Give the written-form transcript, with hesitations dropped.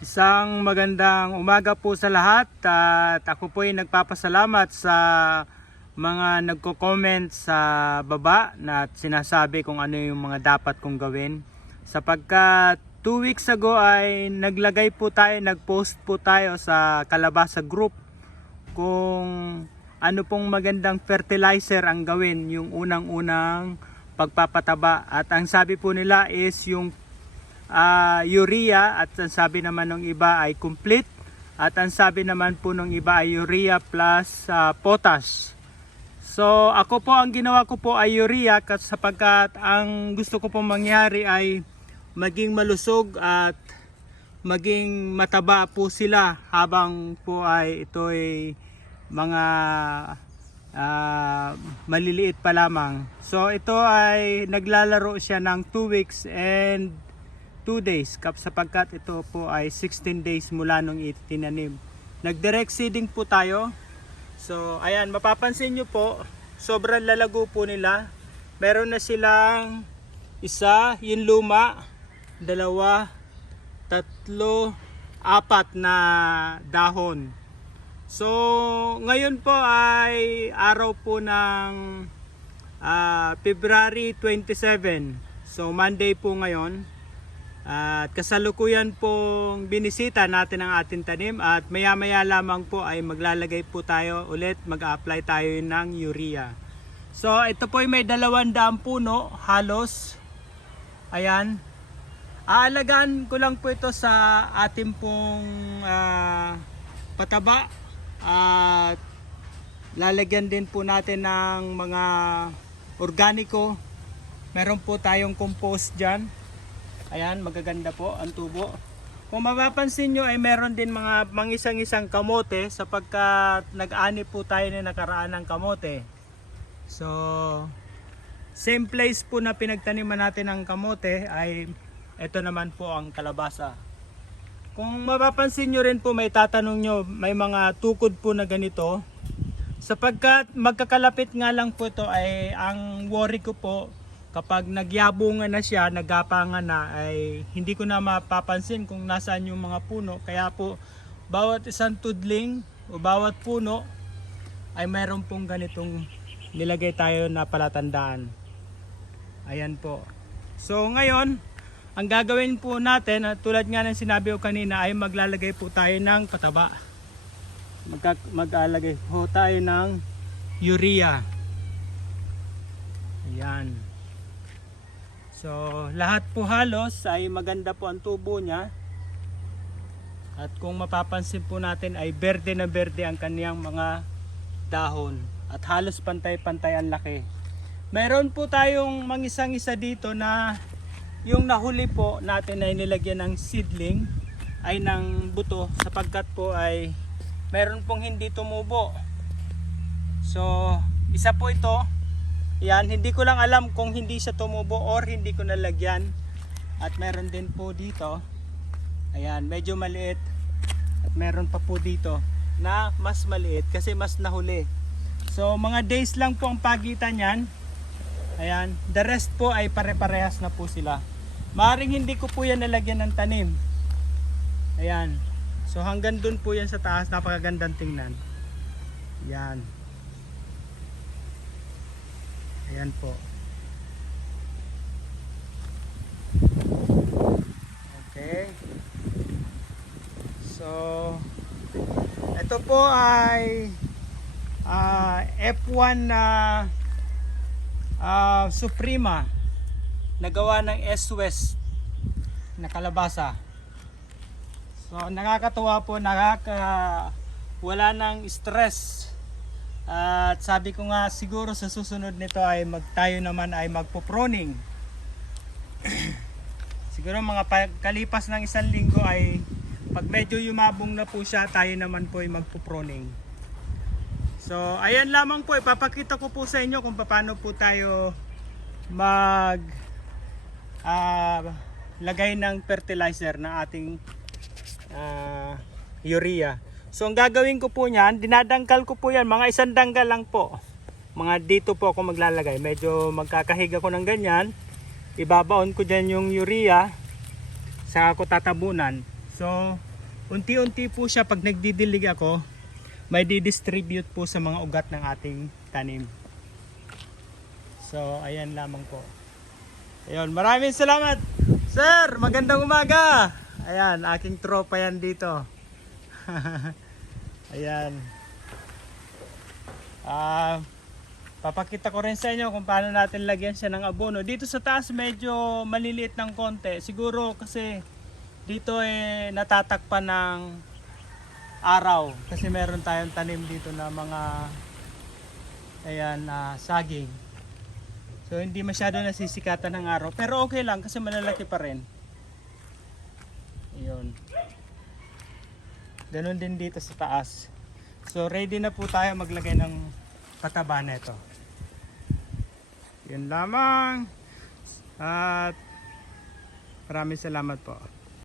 Isang magandang umaga po sa lahat at ako po ay nagpapasalamat sa mga nagko-comment sa baba na sinasabi kung ano yung mga dapat kong gawin. Sapagkat 2 weeks ago ay nag-post po tayo sa Kalabasa Group kung ano pong magandang fertilizer ang gawin yung unang-unang pagpapataba. At ang sabi po nila is yung urea, at ang sabi naman ng iba ay complete, at ang sabi naman po ng iba ay urea plus potash. So ako po, ang ginawa ko po ay urea sapagkat ang gusto ko po mangyari ay maging malusog at maging mataba po sila habang po ay ito ay mga maliliit pa lamang. So ito ay naglalaro siya ng 2 weeks and 2 days sapagkat ito po ay 16 days mula nung itinanim. Nag-direct seeding po tayo. So ayan, mapapansin nyo po, sobrang lalago po nila. Meron na silang isa, yung luma, 2, 3, 4 na dahon. So ngayon po ay araw po ng February 27. So Monday po ngayon. At kasalukuyan pong binisita natin ang ating tanim at maya maya lamang po ay maglalagay po tayo ulit, mag-apply tayo ng urea. So ito po ay may 200 puno halos. Ayan, aalagaan ko lang po ito sa ating pong pataba at lalagyan din po natin ng mga organiko. Meron po tayong compost dyan. Ayan, magaganda po ang tubo. Kung mapapansin nyo ay meron din mga mangisang-isang kamote sapagkat nag-ani po tayo na nakaraan ng kamote. So, same place po na pinagtaniman natin ng kamote ay ito naman po ang kalabasa. Kung mapapansin nyo rin po, may tatanong nyo, may mga tukod po na ganito. Sapagkat magkakalapit nga lang po ito ay ang worry ko po, kapag nagyabungan na siya, nagapangan na, ay hindi ko na mapapansin kung nasaan yung mga puno. Kaya po, bawat isang tudling o bawat puno ay mayroon pong ganitong nilagay tayo na palatandaan. Ayan po. So ngayon, ang gagawin po natin, tulad nga ng sinabi ko kanina, ay maglalagay po tayo ng pataba. Maglalagay po tayo ng urea. Ayan. So lahat po halos ay maganda po ang tubo niya. At kung mapapansin po natin ay berde na berde ang kaniyang mga dahon. At halos pantay-pantay ang laki. Meron po tayong mangisang-isa dito na yung nahuli po natin ay nilagyan ng seedling ay ng buto sapagkat po ay meron pong hindi tumubo. So isa po ito. Yan, hindi ko lang alam kung hindi siya tumubo or hindi ko nalagyan. At meron din po dito. Ayan, medyo maliit. At meron pa po dito na mas maliit kasi mas nahuli. So mga days lang po ang pagitan yan. Ayan, the rest po ay pare-parehas na po sila. Maaaring hindi ko po yan nalagyan ng tanim. Ayan. So hanggang dun po yan sa taas, napakagandang tingnan. Yan. Ayan po. Okay. So ito po ay F1 na Suprema nagawa ng S-West na kalabasa. So nakakatuwa po, wala ng stress. At sabi ko nga siguro sa susunod nito ay tayo naman ay magpo-proning. Siguro mga kalipas ng 1 linggo ay pag medyo yumabong na po siya, tayo naman po ay magpo-proning. So ayan lamang po, ipapakita ko po sa inyo kung paano po tayo lagay ng fertilizer na ating urea. So ang gagawin ko po niyan, dinadangkal ko po yan, mga 1 dangkal lang po. Mga dito po ako maglalagay. Medyo magkakahiga ko ng ganyan. Ibabaon ko dyan yung urea. Saka ko tatabunan. So unti-unti po siya pag nagdidilig ako, may didistribute po sa mga ugat ng ating tanim. So, ayan lamang po. Ayun, maraming salamat. Sir, magandang umaga. Ayan, aking tropa yan dito. Ayan. Papakita ko rin sa inyo kung paano natin lagyan siya ng abono. Dito sa taas medyo maliliit ng konti. Siguro kasi dito natatakpan ng araw. Kasi meron tayong tanim dito na mga saging. So hindi masyado nasisikatan ng araw. Pero okay lang kasi malalaki pa rin. Ayun. Ganon din dito sa taas. So ready na po tayo maglagay ng pataba na ito. Yun lamang. At maraming salamat po.